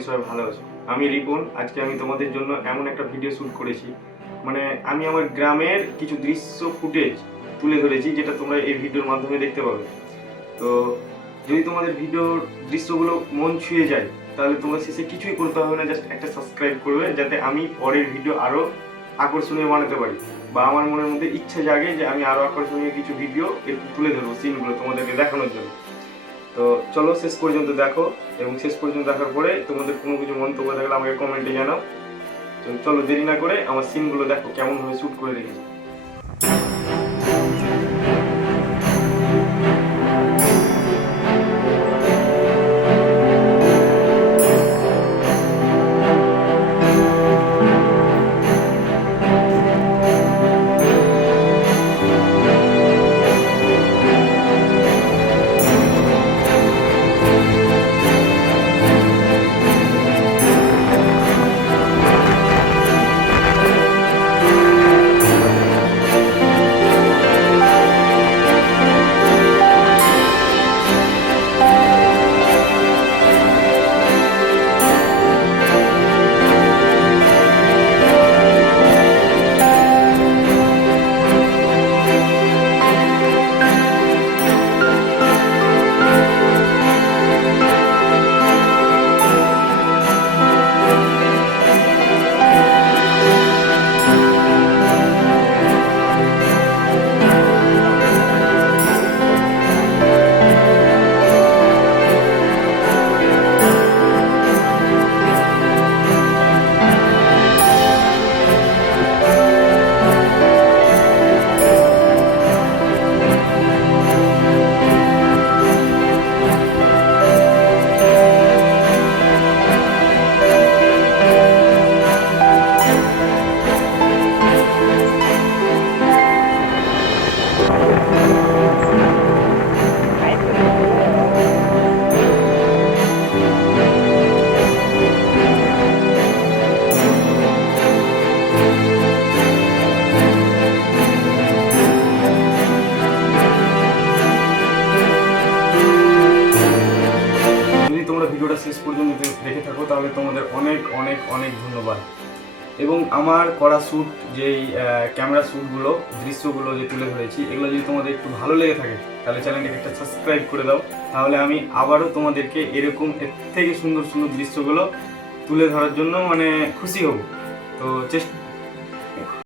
করি সবাই ভালো আছো। আমি রিপন। আজকে আমি তোমাদের জন্য এমন একটা ভিডিও শ্যুট করেছি, মানে আমি আমার গ্রামের কিছু দৃশ্য ফুটেজ তুলে ধরেছি, যেটা তোমরা এই ভিডিওর মাধ্যমে দেখতে পাবে। তো যদি তোমাদের ভিডিওর দৃশ্যগুলো মন ছুঁয়ে যায়, তাহলে তোমরা শেষে কিছুই করতে হবে না, জাস্ট একটা সাবস্ক্রাইব করবে, যাতে আমি পরের ভিডিও আরও আকর্ষণীয় বানাতে পারি, বা আমার মনের মধ্যে ইচ্ছা জাগে যে আমি আরও আকর্ষণীয় কিছু ভিডিও একটু তুলে ধরবো, সিনগুলো তোমাদেরকে দেখানোর জন্য। তো চলো শেষ পর্যন্ত দেখো, এবং শেষ পর্যন্ত দেখার পরে তোমাদের কোনো কিছু মন্তব্য থাকলে আমাকে কমেন্টে জানাও। তো চলো দেরি না করে আমার সিনগুলো দেখো কেমনভাবে শ্যুট করে রেখেছি। যদি তোমরা ভিডিওটা শেষ পর্যন্ত দেখে থাকো, তাহলে তোমাদের অনেক অনেক অনেক ধন্যবাদ। এবং আমার করা শ্যুট, যেই ক্যামেরা শ্যুটগুলো, দৃশ্যগুলো যে তুলে ধরেছি, এগুলো যদি তোমাদের একটু ভালো লেগে থাকে, তাহলে চ্যানেলটাকে একটা সাবস্ক্রাইব করে দাও। তাহলে আমি আবারও তোমাদেরকে এরকম এর থেকে সুন্দর সুন্দর দৃশ্যগুলো তুলে ধরার জন্য খুশি হব। তো